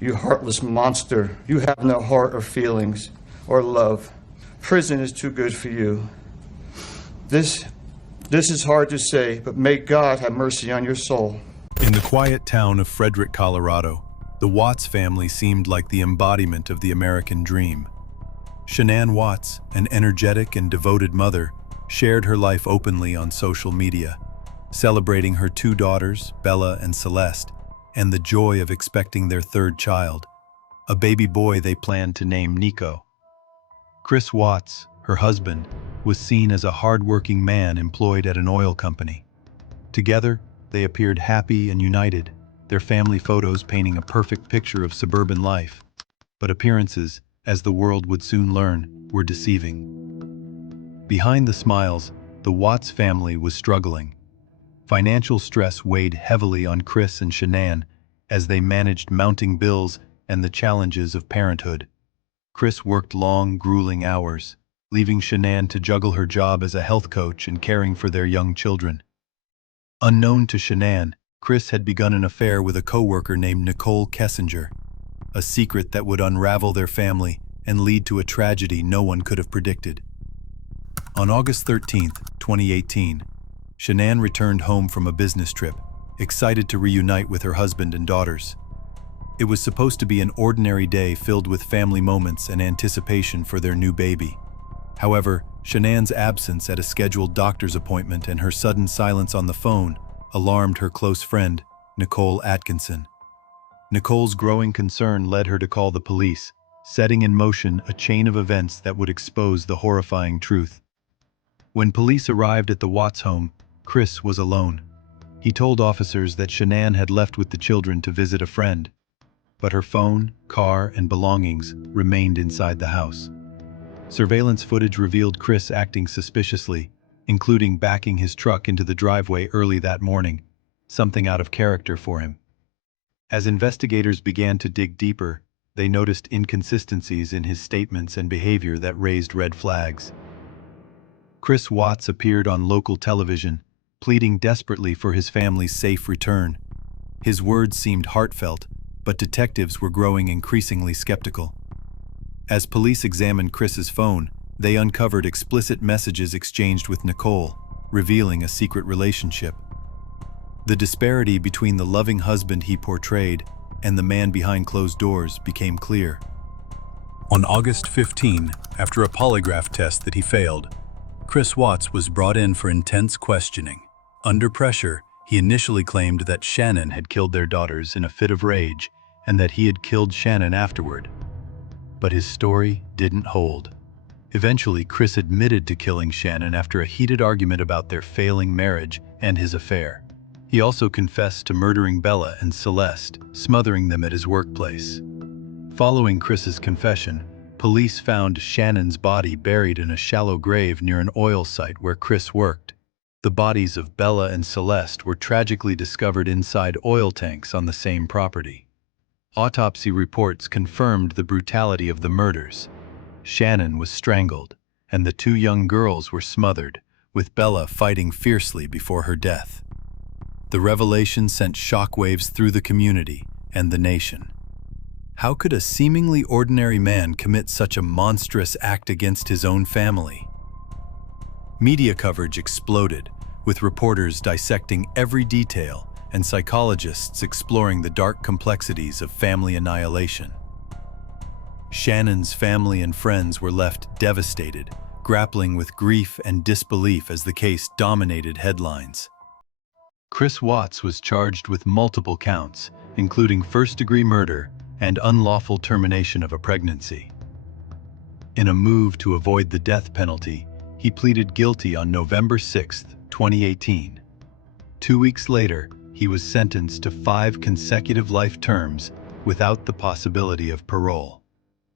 You heartless monster. You have no heart or feelings or love. Prison is too good for you. This is hard to say, but may God have mercy on your soul. In the quiet town of Frederick, Colorado, the Watts family seemed like the embodiment of the American dream. Shanann Watts, an energetic and devoted mother, shared her life openly on social media, celebrating her two daughters, Bella and Celeste, and the joy of expecting their third child, a baby boy they planned to name Nico. Chris Watts, her husband, was seen as a hard-working man employed at an oil company. Together, they appeared happy and united, their family photos painting a perfect picture of suburban life. But appearances, as the world would soon learn, were deceiving. Behind the smiles, the Watts family was struggling. Financial stress weighed heavily on Chris and Shanann as they managed mounting bills and the challenges of parenthood. Chris worked long, grueling hours, leaving Shanann to juggle her job as a health coach and caring for their young children. Unknown to Shanann, Chris had begun an affair with a coworker named Nicole Kessinger, a secret that would unravel their family and lead to a tragedy no one could have predicted. On August 13, 2018, Shanann returned home from a business trip, excited to reunite with her husband and daughters. It was supposed to be an ordinary day filled with family moments and anticipation for their new baby. However, Shanann's absence at a scheduled doctor's appointment and her sudden silence on the phone alarmed her close friend, Nicole Atkinson. Nicole's growing concern led her to call the police, setting in motion a chain of events that would expose the horrifying truth. When police arrived at the Watts home, Chris was alone. He told officers that Shanann had left with the children to visit a friend, but her phone, car, and belongings remained inside the house. Surveillance footage revealed Chris acting suspiciously, including backing his truck into the driveway early that morning, something out of character for him. As investigators began to dig deeper, they noticed inconsistencies in his statements and behavior that raised red flags. Chris Watts appeared on local television, pleading desperately for his family's safe return. His words seemed heartfelt, but detectives were growing increasingly skeptical. As police examined Chris's phone, they uncovered explicit messages exchanged with Nicole, revealing a secret relationship. The disparity between the loving husband he portrayed and the man behind closed doors became clear. On August 15, after a polygraph test that he failed, Chris Watts was brought in for intense questioning. Under pressure, he initially claimed that Shanann had killed their daughters in a fit of rage and that he had killed Shanann afterward. But his story didn't hold. Eventually, Chris admitted to killing Shanann after a heated argument about their failing marriage and his affair. He also confessed to murdering Bella and Celeste, smothering them at his workplace. Following Chris's confession, police found Shannon's body buried in a shallow grave near an oil site where Chris worked. The bodies of Bella and Celeste were tragically discovered inside oil tanks on the same property. Autopsy reports confirmed the brutality of the murders. Shanann was strangled, and the two young girls were smothered, with Bella fighting fiercely before her death. The revelation sent shockwaves through the community and the nation. How could a seemingly ordinary man commit such a monstrous act against his own family? Media coverage exploded, with reporters dissecting every detail and psychologists exploring the dark complexities of family annihilation. Shannon's family and friends were left devastated, grappling with grief and disbelief as the case dominated headlines. Chris Watts was charged with multiple counts, including first-degree murder and unlawful termination of a pregnancy. In a move to avoid the death penalty, he pleaded guilty on November 6, 2018. 2 weeks later, he was sentenced to 5 consecutive life terms without the possibility of parole.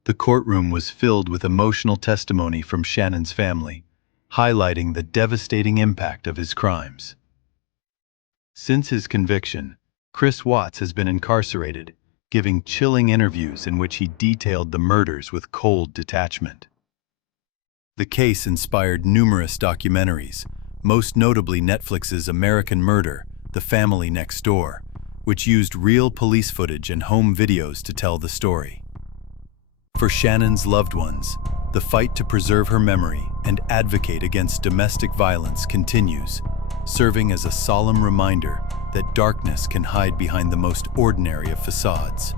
The courtroom was filled with emotional testimony from Shannon's family, highlighting the devastating impact of his crimes. Since his conviction, Chris Watts has been incarcerated, giving chilling interviews in which he detailed the murders with cold detachment. The case inspired numerous documentaries, most notably Netflix's American Murder: The Family Next Door, which used real police footage and home videos to tell the story. For Shannon's loved ones, the fight to preserve her memory and advocate against domestic violence continues, serving as a solemn reminder that darkness can hide behind the most ordinary of facades.